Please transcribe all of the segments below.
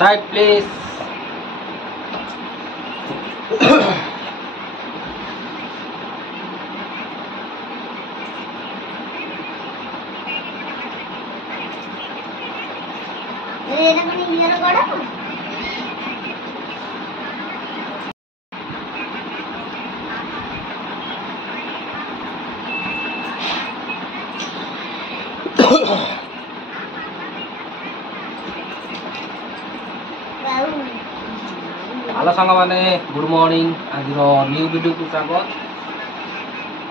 Side please. Hello सांग मैंने good morning आज न्यू वीडियो को स्वागत।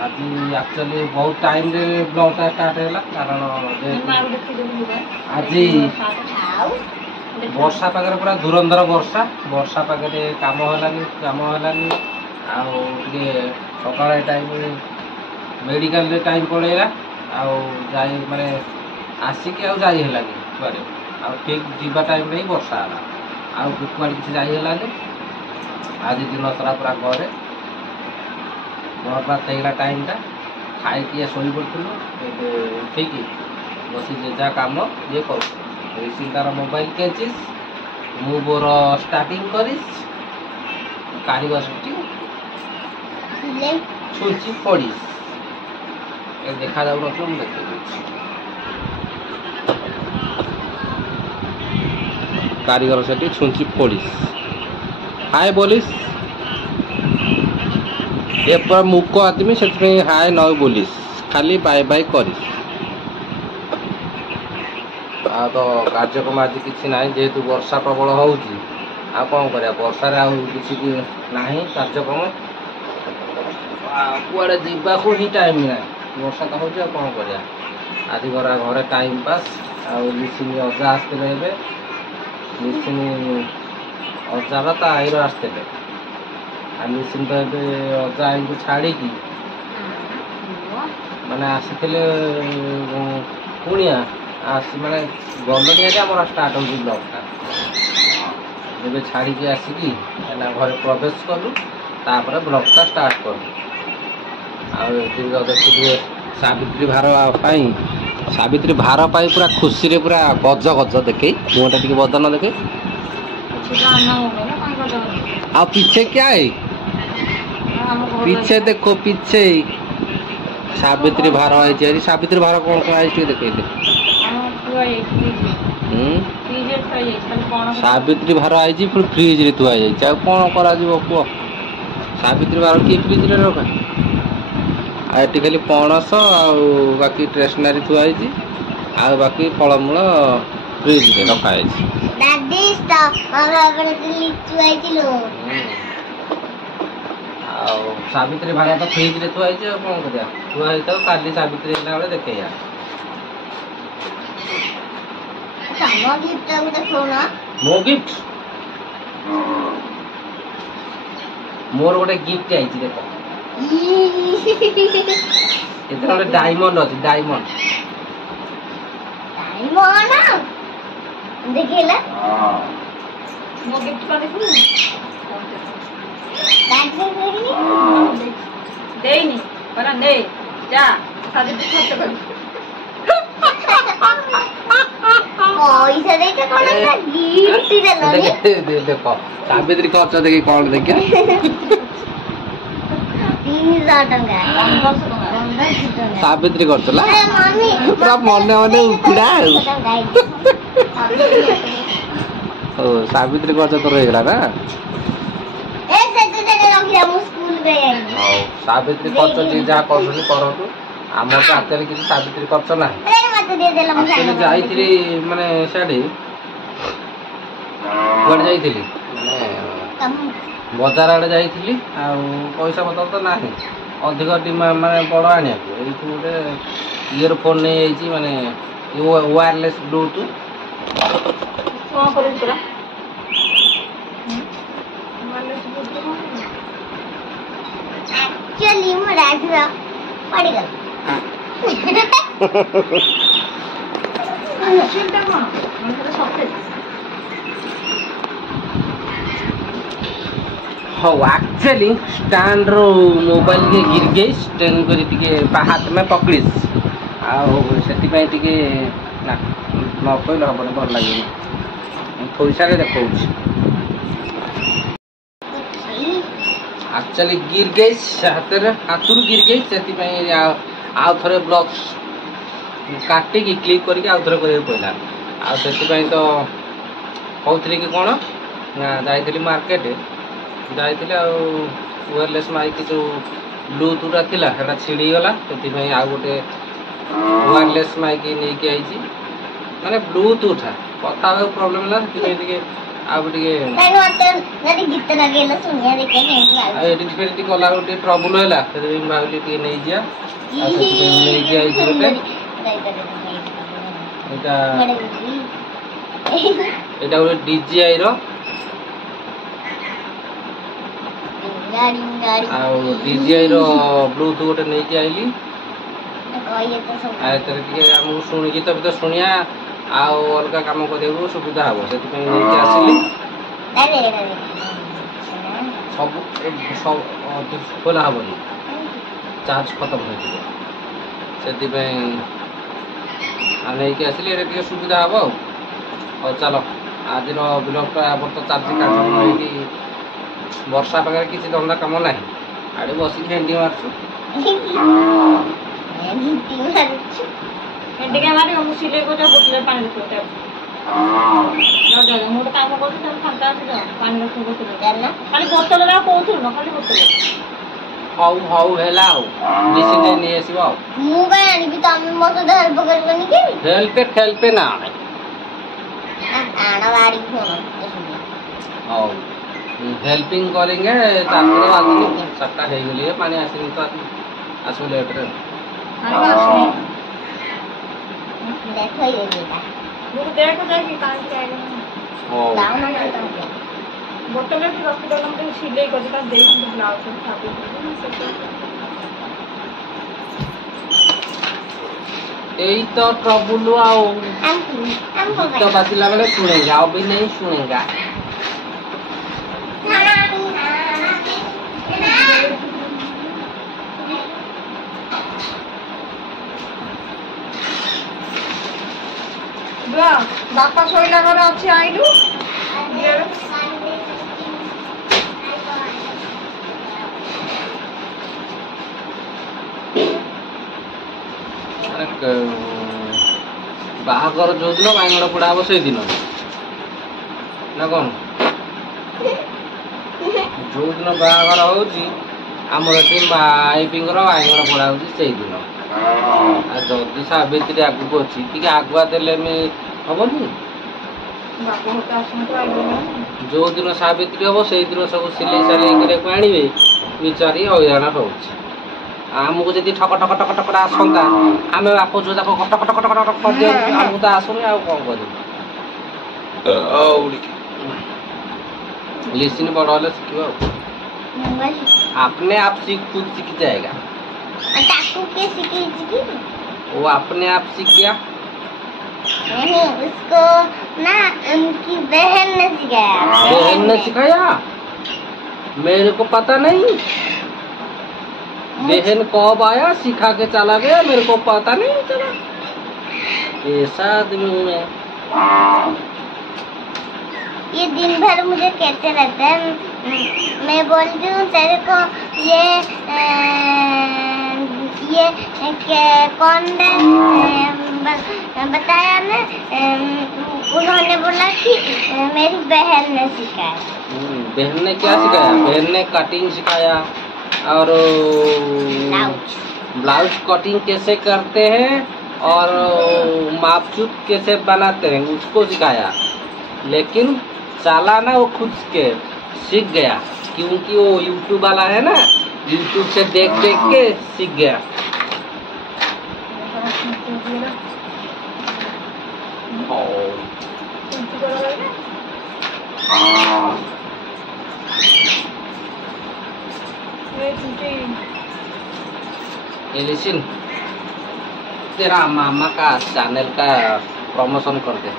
आज एक्चुअली बहुत टाइम रे ब्लॉगटा स्टार्ट है कारण आज वर्षा पाखे पूरा धुरंधर वर्षा पाखे काम है सकाल टाइम मेडिकल टाइम पड़ेगा माने आसिक आईलानी कुआड़े ठीक जीवा टाइम ही वर्षा है कुआड़े किसी जाइलानी आज दिन सारा पूरा घरे घर बात होगा टाइमटा खाई शोई पड़ू उठिक बसी जे कम ये कर तार मोबाइल केचिस मु मोर स्टार्टिंग करिस कारीगर छुची पड़िस देखा जाऊ मुझे देख कारीगर से छुंची पड़िस हाय बोलिस ये पर मुक आदमी से हाय न बोलिस खाली बाय बाय करिस तो कार्यक्रम आज किसी ना जेहेतु वर्षा प्रबल हो कौन कर वर्षा किसी ना कार्यक्रम कुआड़े जावाक ही टाइम ना वर्षा तो हो कौन कर आज गरा घरे टाइम पास आसिन अजा आसते मिसिन अजार ता आईर आसते मिसिन तो ये अजा आई को छाड़ी माने आसी पुणिया आसी माने गंदनिया आम स्टार्ट हो ब्लॉगटा जब छाड़ी आसिकी घरे प्रवेश कलु तापर ब्लॉगटा स्टार्ट कलु देखिए सावित्री भार पाई पूरा खुशी रे पूरा गज गज देखे मुँहटा टी बदन देखे आ पीछे क्या है पीछे देखो पीछे सावित्री भार आई सावित्री भार कौन कौन आई देखे सावित्री भार आई फिर फ्रिज रे थुआ जाए कौन करा कह सावित्री भार किए फ्रिज रे रखा आटी खाली पणस बाकी स्टेशनरी थुआई बाकी फलमूल फ्रिज रे रखाई सावित्री भार तो फ्रिज रे थुआई कौन कर थुआई तो काली सावित्री बेले देखे मो गिफ्ट मोर गोटे गिफ्ट आई देख इतने डायमंड अच्छी डायमंड देखिला मो गिफ्ट कर देखू देनी पर ने जा सादे खर्च कर पैसा देके कोन गिफ्ट देलनी देखो सावित्री खर्च देखि कोन देखिया 3000 टका सावित्री करतला पूरा मन मन उखड़ा ओ सावित्री खर्च तो रह गला ना ए से तो रखिया मु स्कूल गई सावित्री खर्च जे जा करनी करतु हमर तो आतरे किसी सावित्री खर्च ना अरे मत दे देला मु जाईत्री माने साडी कोड जाईଥିଲି माने बजार आड़े जाइली पैसा पतर तो ना अधिक डिमांड माने बड़ आने गोटे इयरफोन नहीं माने वायरलेस ब्लूटूथ एक्चुअली मराठी पड़ गया हाँ एक्चुअली स्टैंड रो मोबाइल के गिर गई स्टैंड करी हाथ में पकड़ीस से ना न कहले हम भल लगे ଥୋଇସାରେ ଦେଖଉଛି। ଆକ୍ଚୁଆଲି ଗିର ଗଇ ହାତରୁ ଗିର ଗଇ, ସେଥିପାଇଁ ଆଉ ଥରେ ବ୍ଲକ୍ କାଟିକି କ୍ଲିକ୍ କରିକି ଆଉ ଥରେ କରିବାକୁ ପଡ଼ିଲା। ଆଉ ସେଥିପାଇଁ ତ କହୁଥିଲି କି କ'ଣ ନା ଯାଇଥିଲି ମାର୍କେଟ, ଯାଇଥିଲି ଆଉ ୱାୟରଲେସ୍ ମାଇକ୍ ଯେଉଁ ବ୍ଲୁଟୁଥ୍ଟା ଥିଲା ସେଟା ଛିଡ଼ିଗଲା, ସେଥିପାଇଁ ଆଉ ଗୋଟେ ୱାୟରଲେସ୍ ମାଇକ୍ ନେଇକି ଆଇଛି। ମାନେ ବ୍ଲୁଟୁଥ୍ଟା କଥା ହେବାକୁ ପ୍ରୋବ୍ଲେମ୍ ହେଲା, ସେଥିପାଇଁ ଟିକେ ଆଉ ଟିକେ ଏଡ଼ିଟ୍ ଫେଡ଼ିଟ୍ କଲାବେଳକୁ ଟିକେ ଟ୍ରବୁଲ୍ ହେଲା, ସେଥିପାଇଁ ମୁଁ ଭାବିଲି ଟିକେ ନେଇଯିବା। ଆଉ ସେଥିପାଇଁ ମୁଁ ନେଇକି ଆଇଛି ଗୋଟେ। ଏଇଟା ଗୋଟେ DJI ର, ଆଉ DJI ର ବ୍ଲୁଟୁଥ୍ ଗୋଟେ ନେଇକି ଆଇଲି। ଏଥିରେ ଟିକେ ଆମକୁ ଗୀତ ଫିତ ଶୁଣିବା ଆଉ ଅଲଗା କାମ କରିବାକୁ ସୁବିଧା ହେବ, ସେଥିପାଇଁ ନେଇକି ଆସିଲି। ସବୁ ଖୋଲା ହେବନି, ଚାର୍ଜ ଖତମ ହୋଇଯିବ, ସେଥିପାଇଁ ନେଇକି ଆସିଲି। ଏଇଟା ଟିକେ ସୁବିଧା ହେବ ଆଉ। ହଉ ଚାଲ ଆଜିର ବ୍ଲଗ୍ଟା ଆମର ତ ଚାର୍ଜ କାର୍ଯ୍ୟକ୍ରମ ହେଇକି ବର୍ଷା ପାଖରେ କିଛି ଧନ୍ଦା କାମ ନାହିଁ, ଆଡ଼େ ବସିକି ଭେଣ୍ଡି ମାରୁଛୁ। ମୁଁ ସିଲେଇ କରୁଛି, ବୋତଲରେ ପାଣି ରଖିବ। ମୁଁ ଗୋଟେ କାମ କରୁଛି, ତମେ ଫାଙ୍କା ଅଛି ଯାଅ, ପାଣି ରଖିବ ବୋତଲରେ। ଖାଲି ବୋତଲରେ ଆଉ କହୁଥିଲୁ ନା, ଖାଲି ବୋତଲରେ। ହଉ ହେଲା ଆଉ ନିଶ୍ଚିତ ନେଇ ଆସିବ ଆଉ। ମୁଁ କାଇଁ ଆଣିବି, ତମେ ମୋ ସହିତ ହେଲ୍ପ କରିବନି କି? ହେଲ୍ପ ନା ଆଣ ବାହାରି ଫୋନ। ହଉ हेल्पिंग करेंगे। चार आदमी 7टा हो गली पानी आसनी तो आसो लेट्रे बोतल रखी सिले ब्लाउज यही तो ट्रबुल तो बाजिला बेले सुनेगा अभी नहीं सुनेगा। बापा शोला घर अच्छी आईलु बाहागर जो दिन बांगड़ पोड़ा हम से दिन ना कौन जो दिन बाहागर होमर ये माइपिंगर बांगड़ पोड़ा हो दिन जदि सावित्री आगू अच्छी टे आगुआ देले हेनी जो दिन सावित्री हम से दिन सब सिले सारे आणवे विचारी हईराण रोच आमको जब ठक ठक ठक ठक आसता आम बाप जो जाक खट खट खट खट कर दिया आमको तो आसुनी आ कौन कर लिसन बड़ हेल्ले शिख अपने आप खुद सीख जाएगा। वो अपने आप सीख गया नहीं उसको ना उनकी बहन ने सिखाया। बहन ने सिखाया मेरे को पता नहीं। बहन कब आया सिखा के चला गया मेरे को पता नहीं चला। ऐसा आदमी हूँ ये दिन भर मुझे कहते रहते हैं। मैं बोलती हूँ तेरे को ये कौन बताया ना। उन्होंने बोला कि मेरी बहन ने सिखाया। बहन ने क्या सिखाया? बहन ने कटिंग सिखाया और ब्लाउज कटिंग कैसे करते हैं और मापचूप कैसे बनाते हैं उसको सिखाया। लेकिन चला ना वो खुद के सीख गया क्योंकि वो यूट्यूब वाला है ना, यूट्यूब से देख देख के सीख गया। लिसन तेरा मामा का चैनल का प्रमोशन कर दे।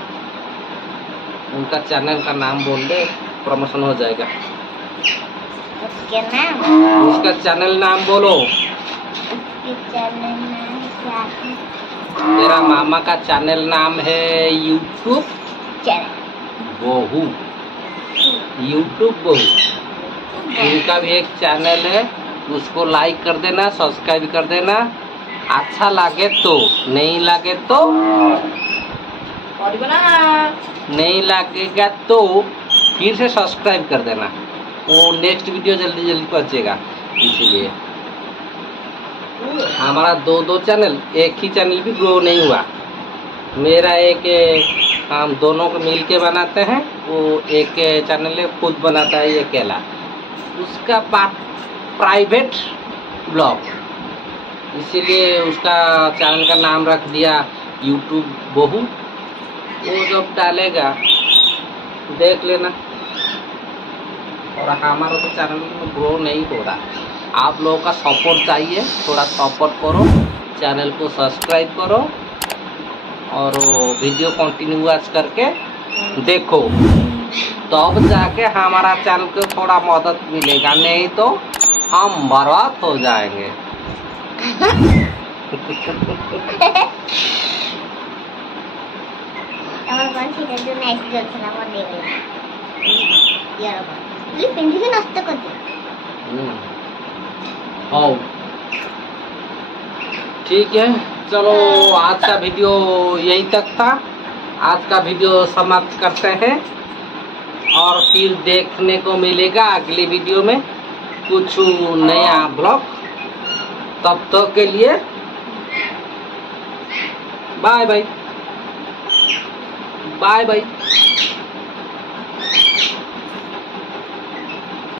उनका चैनल का नाम बोल दे प्रमोशन हो जाएगा। उसके नाम उसका चैनल नाम बोलो। उसके चैनल नाम क्या है? तेरा मामा का चैनल नाम है यूट्यूब चैनल बहू, यूट्यूब बहू, इनका भी एक चैनल है, उसको लाइक कर देना, सब्सक्राइब कर देना। अच्छा लगे तो, नहीं लगे तो नहीं लगेगा तो फिर से सब्सक्राइब कर देना। वो नेक्स्ट वीडियो जल्दी जल्दी पहुंचेगा। इसीलिए हमारा दो चैनल, एक ही चैनल भी ग्रो नहीं हुआ। मेरा एक हम दोनों को मिल के बनाते हैं, वो एक चैनल है खुद बनाता है ये अकेला, उसका प्राइवेट ब्लॉग, इसीलिए उसका चैनल का नाम रख दिया यूट्यूब बहू। वो जब डालेगा देख लेना। और हमारा तो चैनल ग्रो नहीं हो रहा, आप लोगों का सपोर्ट चाहिए, थोड़ा सपोर्ट करो, चैनल को सब्सक्राइब करो और वीडियो कंटिन्यूअस करके देखो, तब जाके हमारा चैनल को थोड़ा मदद मिलेगा, नहीं तो हम बर्बाद हो जाएंगे। আমার কনসিডার জন্য এক জ্বলছে না আমার দেবে ইয়ার বাবা তুই পিন্ধিকে নষ্ট করে দে। हाँ ठीक है, चलो आज का वीडियो यही तक था। आज का वीडियो समाप्त करते हैं और फिर देखने को मिलेगा अगले वीडियो में कुछ नया ब्लॉग। तब तक के लिए बाय बाय बाय बाय।